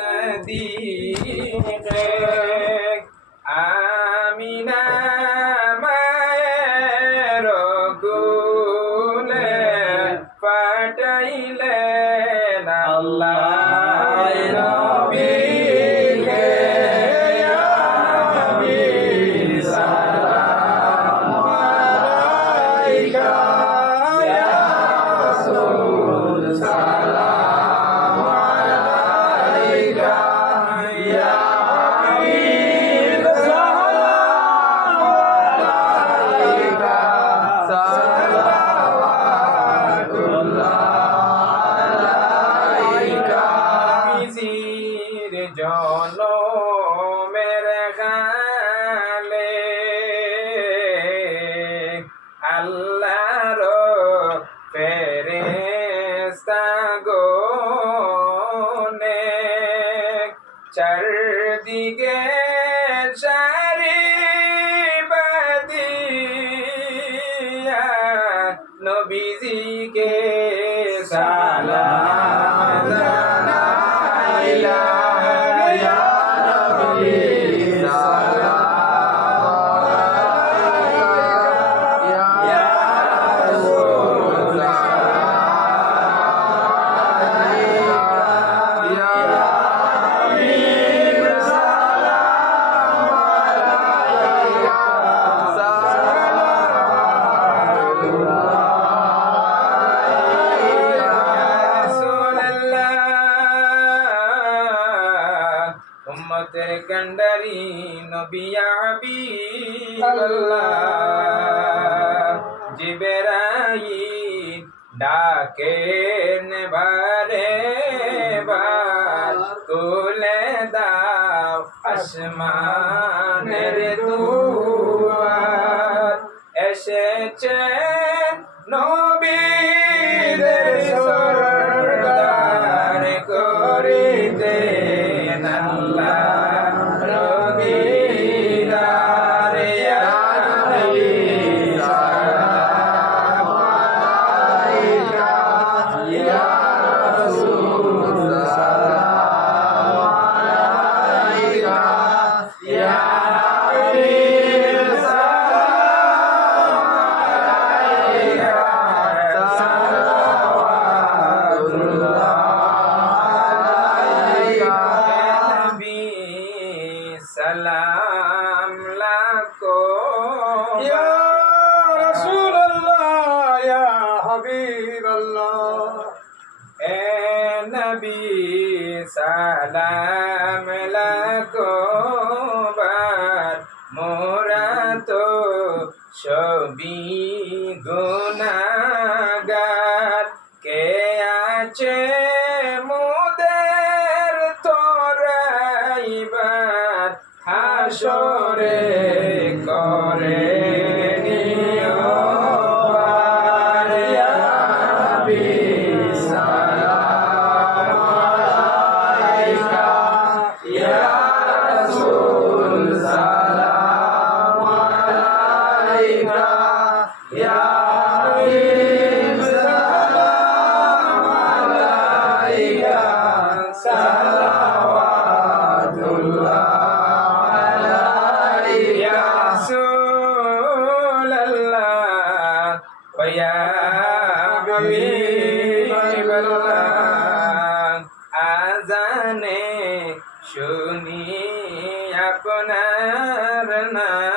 সদীকে আমিনা মায়ের কুলে পাঠাইলেন আল্লাহ নবীকে ইয়া নবী সালাম আলাইকা ইয়া রাসূল সালাম আলাইকা ইয়া হাবিব সালাম আলাইকা সালাওয়াতুল্লাহ আলাইকা বিজির জনমের গালে আল্লাহর ফেরেশতা গনে চারদিকে সারি বাদিয়া নবীজিকে সালাম জানাইলা ইয়া নবী সালাম আলাইকা ইয়া রাসূল সালাম আলাইকা ইয়া হাবিব সালাম আলাইকা সালাওয়াতুল্লাহ আলাইকা রাসূলুল্লাহ উম্মতের কান্ডারি নবী হাবিবাল্লাহ জিবরাইল ডাকেন বারে বার তুলে দাও আসমানের দুয়ার এসেছেন নবীদের সরদার করিতেন আল্লাহ রবিদার ইয়া নবী সালাম আলাইকা ইয়া রাসূল সালাম আলাইকা ইয়া হাবিব সালাম আলাইকা সালাওয়াতুল্লাহ আলাইকা নবী সালাম লাকো ইয়া রাসূলুল্লাহ ইয়া হাবিবাল্লাহ এ নবী সালাম লাকো বার মোরা তো সবই গুনাহগার কে আছে মুদের তোরাইবার হাসরে করে নিও বার ইয়া নবী সালাম আলাইকা ইয়া রাসূল সালাম আলাইকা ইয়া হাবিব সালাম আলাইকা সালাওয়াতুল্লাহ আলাইকা রাসূলুল্লাহ ওয়া ইয়া হাবিবাল্লাহ আজানে শুনি আপনার নাম